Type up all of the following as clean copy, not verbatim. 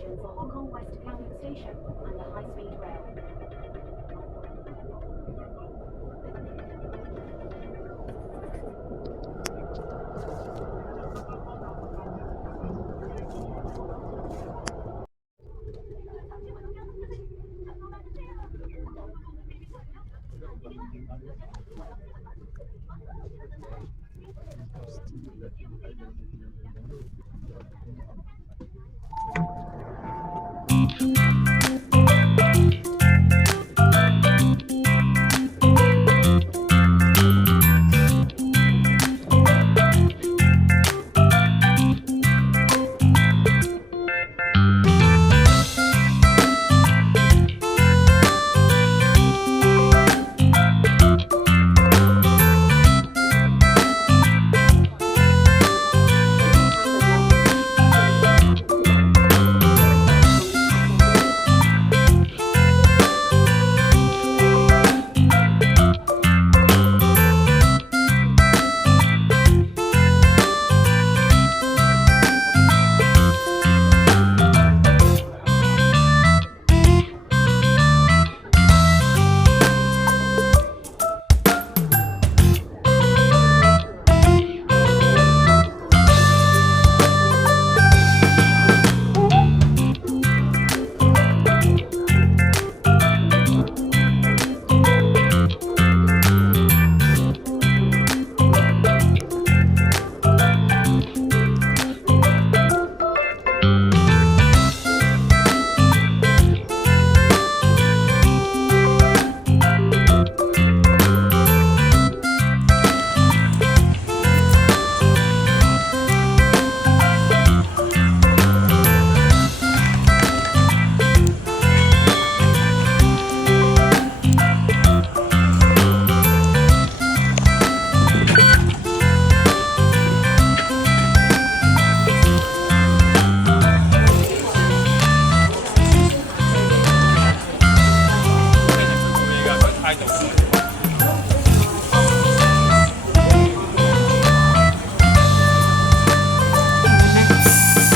station for Hong Kong West Canning Station and the High Speed Rail.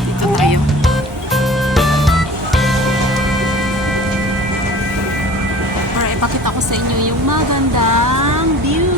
Dito tayo. Para ipakita ko sa inyo yung magandang view.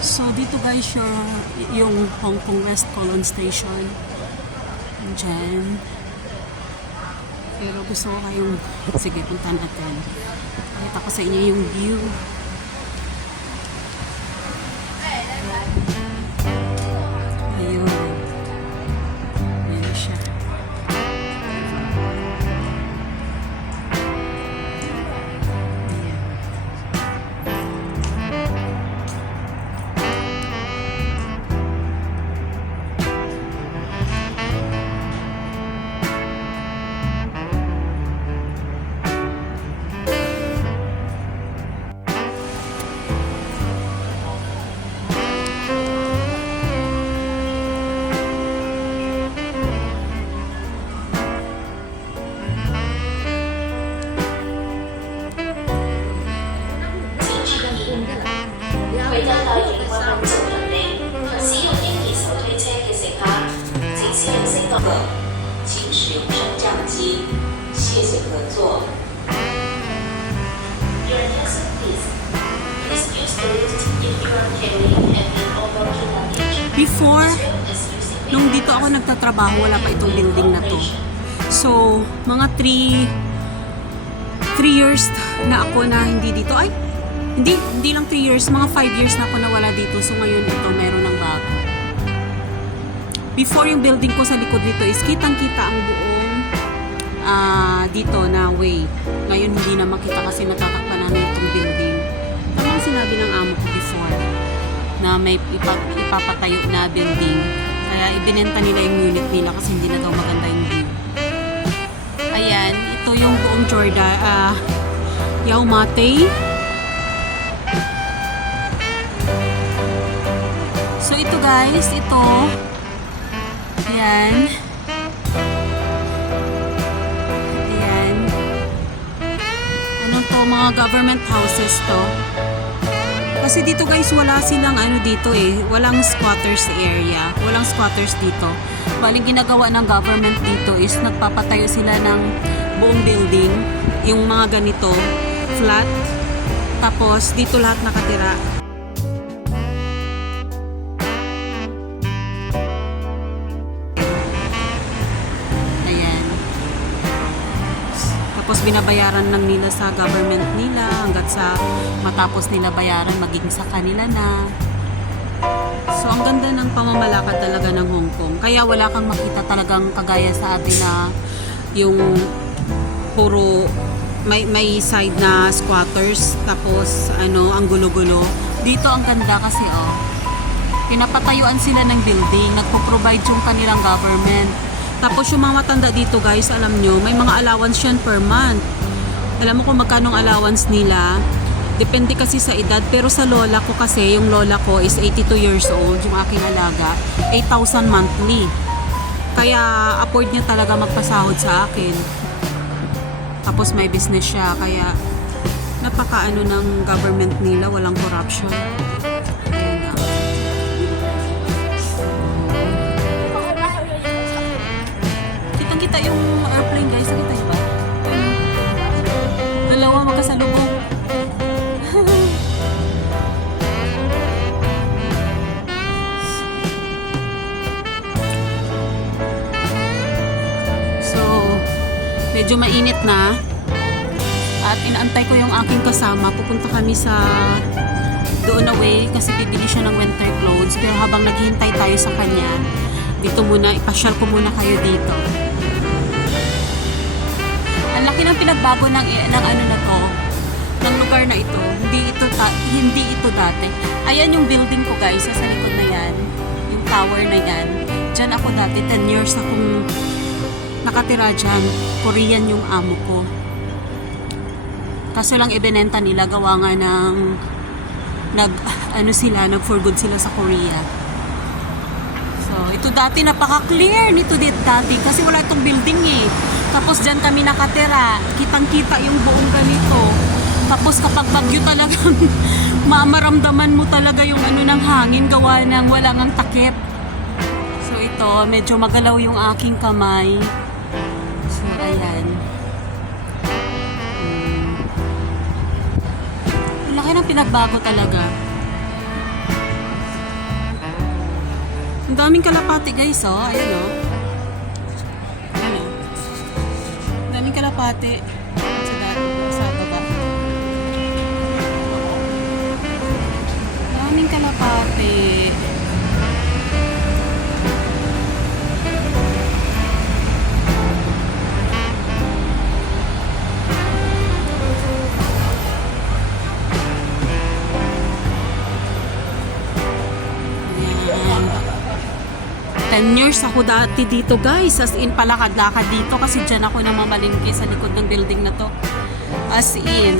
So, dito guys yung Hong Kong West Kowloon Station. Diyan. Pero gusto ko kayong, sige, punta natin. Pakita ko sa inyo yung view. Ayun. Ayan siya. Before, nung dito ako nagtatrabaho, wala pa itong building na to. So, mga 3 years na ako na hindi dito. Ay, hindi lang 3 years, mga 5 years na ako nawala dito. So, ngayon ito, meron ng bago. Before, yung building ko sa likod nito is kitang-kita ang buong dito na way. Ngayon hindi na makita kasi natatakpan namin itong building. Tama ang sinabi ng amo ko before na may ipapatayo na building. Kaya ibinenta nila yung unit nila kasi hindi na daw maganda yung view. Ayan, ito yung buong Jordan, Yau Ma Tei. So ito guys, ito. Ayan. Ayan. Ano to, mga government houses to. Kasi dito guys, wala silang ano dito walang squatters area. Walang squatters dito. Baling ginagawa ng government dito is nagpapatayo sila ng buong building. Yung mga ganito, flat. Tapos dito lahat nakatira. Ayan. Tapos binabayaran lang nila sa government nila hanggat sa matapos nila bayaran maging sa kanila na. So ang ganda ng pamamalakad talaga ng Hong Kong. Kaya wala kang makita talagang kagaya sa atin na yung puro may side na squatters tapos ano ang gulo-gulo. Dito ang ganda kasi pinapatayuan sila ng building, nagpo-provide yung kanilang government. Tapos yung mga matanda dito guys, alam nyo, may mga allowance yan per month. Alam mo kung magkano ang allowance nila? Depende kasi sa edad. Pero sa lola ko kasi, yung lola ko is 82 years old, yung aking alaga, 8,000 monthly. Kaya afford niya talaga magpasahod sa akin. Tapos may business siya, kaya napakaano ng government nila, walang corruption. Ayan na. Kitang-kita yung airplane guys, nakita niyo ba? Dalawa magkasalubong. Medyo mainit na at inaantay ko yung aking kasama. Pupunta kami sa doon away kasi bibili siya ng winter clothes, pero habang naghihintay tayo sa kanya, dito muna, ipasyal ko muna kayo dito. Ang laki ng pinagbago ng ano na to, ng lugar na ito. Hindi ito dati. Ayan yung building ko guys, sa likod na yan, yung tower na yan. Diyan ako dati, 10 years akong nakatira dyan. Korean yung amo ko. Kaso lang ibinenta nila, gawa nga ng nag for good sila sa Korea. So ito dati napaka-clear nito dati kasi wala itong building Tapos dyan kami nakatira, kitang-kita yung buong ganito. Tapos kapag bagyo talagang maramdaman mo talaga yung ng hangin, gawa ng wala ngang takip. So ito, medyo magalaw yung aking kamay. So, ayan. Laki ng pinagbago talaga. Ang daming kalapati guys, Ayan, Ayan, Ang daming kalapati. Sa baba. Ang daming kalapati. Ayan. 10 years ako dati dito guys, as in palakad-lakad dito kasi dyan ako namamalingki sa likod ng building na to. As in,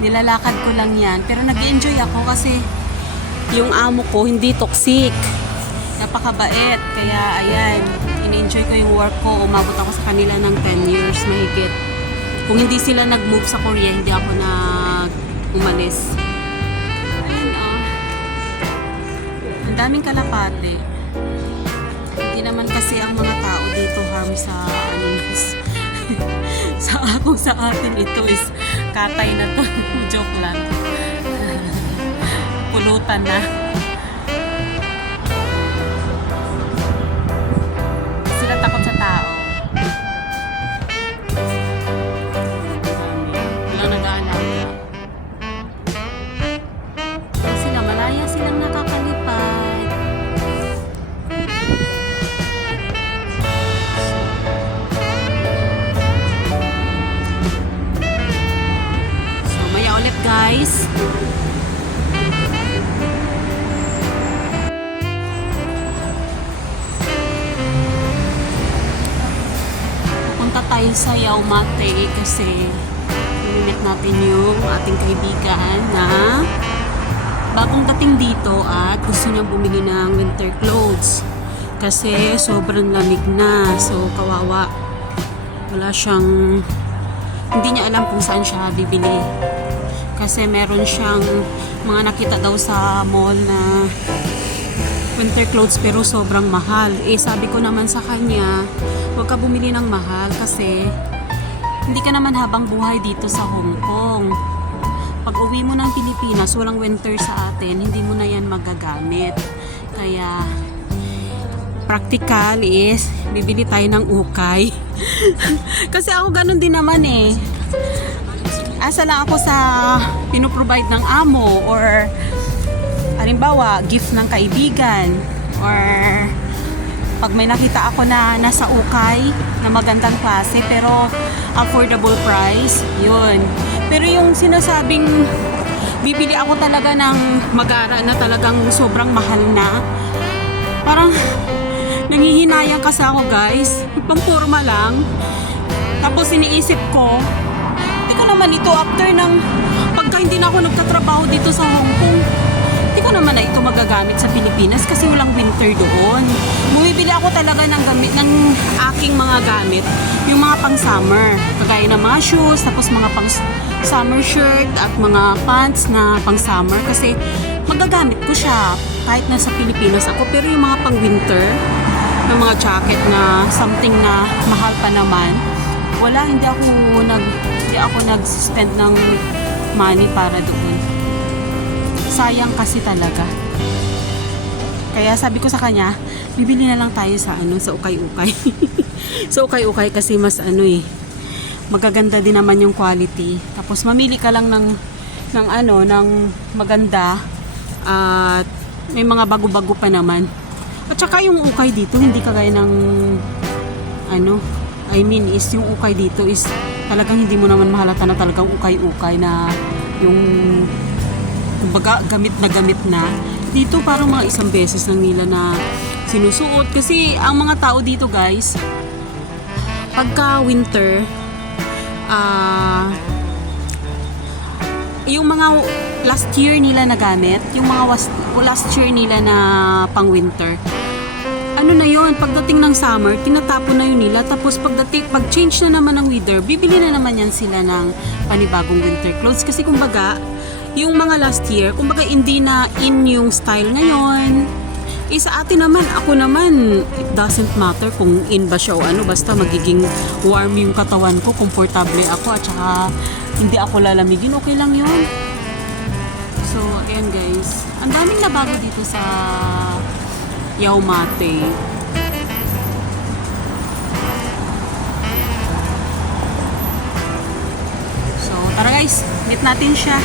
nilalakad ko lang yan, pero nag-enjoy ako kasi yung amo ko hindi toxic, napakabait, kaya ayan, in-enjoy ko yung work ko. Umabot ako sa kanila ng 10 years mahigit. Kung hindi sila nag-move sa Korea, hindi ako umalis. Ayan ang daming kalapate. Hindi naman kasi ang mga tao dito harm sa sa atin ito is katay na to. Joke lang. Pulutan na. Sila takot sa tao. Wala nag-aalaga. Sila malaya silang nakakalipad. guys. Punta tayo sa Yaumate kasi minit natin yung ating kaibigan na bagong dating dito at gusto niyang bumili ng winter clothes kasi sobrang lamig na, so kawawa, wala siyang, hindi niya alam kung saan siya bibili kasi meron siyang mga nakita daw sa mall na winter clothes pero sobrang mahal. Sabi ko naman sa kanya, huwag ka bumili ng mahal kasi hindi ka naman habang buhay dito sa Hong Kong. Pag uwi mo ng Pilipinas, walang winter sa atin, hindi mo na yan magagamit. Kaya, practical is, bibili tayo ng ukay. Kasi ako ganun din naman eh. Asa lang ako sa pinoprovide ng amo or halimbawa, gift ng kaibigan or pag may nakita ako na nasa ukay na magandang klase pero affordable price, yun. Pero yung sinasabing bibili ako talaga ng Megara na talagang sobrang mahal na, parang nanghihinayang kasi ako guys, pang forma lang. Tapos iniisip ko, hindi ko naman ito after ng pagka hindi na ako nagtatrabaho dito sa Hong Kong, hindi ko naman na ito magagamit sa Pilipinas kasi walang winter doon. Bumibili ako talaga ng gamit ng aking mga gamit, yung mga pang summer, kagaya ng mga shoes, tapos mga pang summer shirt at mga pants na pang summer kasi magagamit ko siya kahit nasa Pilipinas ako. Pero yung mga pang winter, yung mga jacket na something na mahal pa naman, wala, hindi ako nag-spend ng money para doon. Sayang kasi talaga. Kaya sabi ko sa kanya, bibili na lang tayo sa sa ukay-ukay. Sa ukay-ukay kasi mas magaganda din naman yung quality. Tapos mamili ka lang ng maganda at may mga bago-bago pa naman. At saka yung ukay dito hindi kagaya ng is yung ukay dito is talagang hindi mo naman mahalata na talagang ukay-ukay na yung kumbaga gamit na. Dito parang mga isang beses lang nila na sinusuot kasi ang mga tao dito guys pagka winter yung mga last year nila na gamit, yung mga last year nila na pang winter, na yun, pagdating ng summer tinatapon na yun nila, tapos pag change na naman ng weather, bibili na naman yan sila ng panibagong winter clothes kasi kumbaga yung mga last year, kumbaga hindi na in yung style ngayon. Sa atin naman, ako naman, it doesn't matter kung in ba siya o basta magiging warm yung katawan ko, komportable ako, at saka hindi ako lalamigin, okay lang yun. So, ayan guys, ang daming nabago dito sa Yaumate. So, tara guys, meet natin siya.